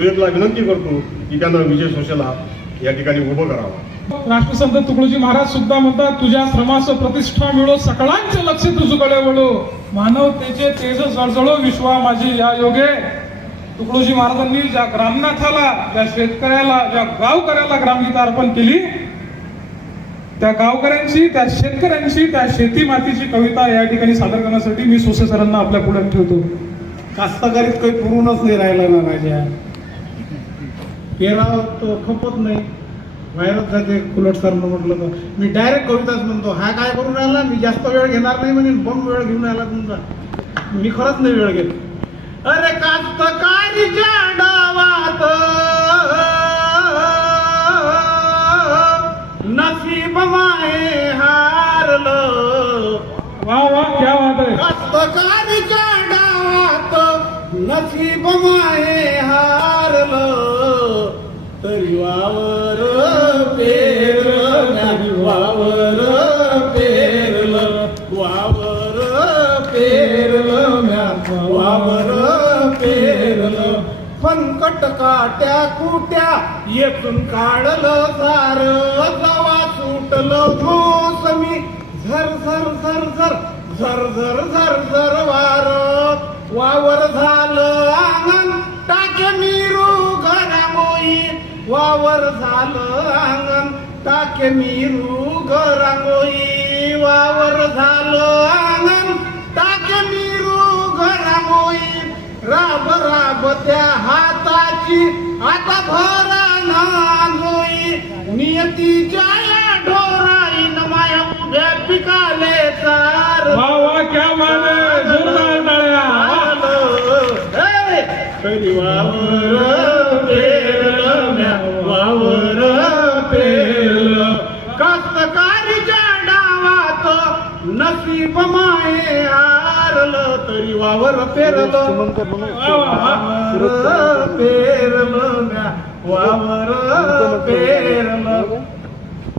सुरेशला विनंती करतो की त्यांना विजय सोशलला या ठिकाणी उभं करावं. राष्ट्रसंत तुकडोजी महाराज सुद्धा म्हणतात, तुझ्या श्रमाचं प्रतिष्ठा मिळो, सकळांचे लक्ष तुझकडे वळो, मानवतेचे तेज जळजळो, विश्वा माझी या योगे. तुकडोजी महाराजांनी ज्या ग्रामनाथाला, ज्या शेतकऱ्याला, ज्या गावकऱ्याला ग्रामगीता अर्पण केली, त्या गावकऱ्यांची, त्या शेतकऱ्यांची, त्या शेती मातीची कविता या ठिकाणी सादर करण्यासाठी मी सोसे सरांना आपल्या पुढे ठेवतो. कास्तकारीत काही पुरूनच नाही राहिला ना माझ्या. पेराव तो खपत नाही, बाहेरच जाते. कुलट सर म्हटलं तर मी डायरेक्ट कविताच म्हणतो. हा काय करून राहिला, मी जास्त वेळ घेणार नाही म्हणे, बंब वेळ घेऊन आला तुमचा. मी खरंच नाही वेळ घेत. अरे कास्तकारीच्या डावात नसीब माये हारलं. वा वा, क्या बात आहे. कास्तकारीच्या डावात नसीब माये हारलं, तरी वावर पेरलं, वावर पेरलं, वावर पेरलं म्या, वावर पेरलं. फनकट काट्या कुट्या येथून काढलं सार, जवा सुटलं मोसमी झर झर झर झर झर झर झर झर वार. वावर झालं अंगण टाके मीरू घरामोई, वावर झालं अंगण टाके मीरू घरामोई, वावर झालं अंगण टाके मीरू घरामोई. राब राब त्या हाताची आता भरा नालोई, नियतीच्या या ढोराईन माया उभ्या पिकाले चार. वा वा, क्या बात आहे. जोरदार टाळ्या. तरी वावर पेरलं म्या, वावर पेरलं. कास्तकारीच्या डावात नसीब माये हारलं, तरी वावर पेरलं, वावर पेरलं म्या, वावर पेरलं.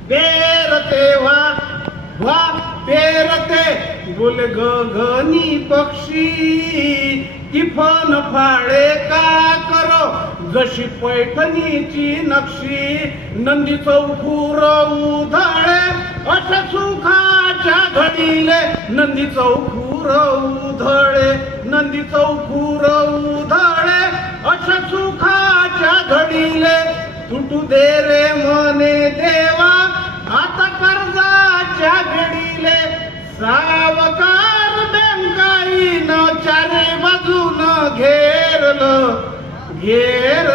पेरते वा पेरते बोल गगनी पक्षी, तिफन फाळे का करो जशी पैठणीची नक्षी. नंदी चौखुर उधळे अशा सुखाच्या घडीले, नंदी चौखुर उधळे, नंदी चौखुर उधळे अशा सुखाच्या घडीले. तुटू दे रे मने देवा आता कर्जाच्या घडीले, सावकार बँकाईनं चारी बाजून घेरलं घेर.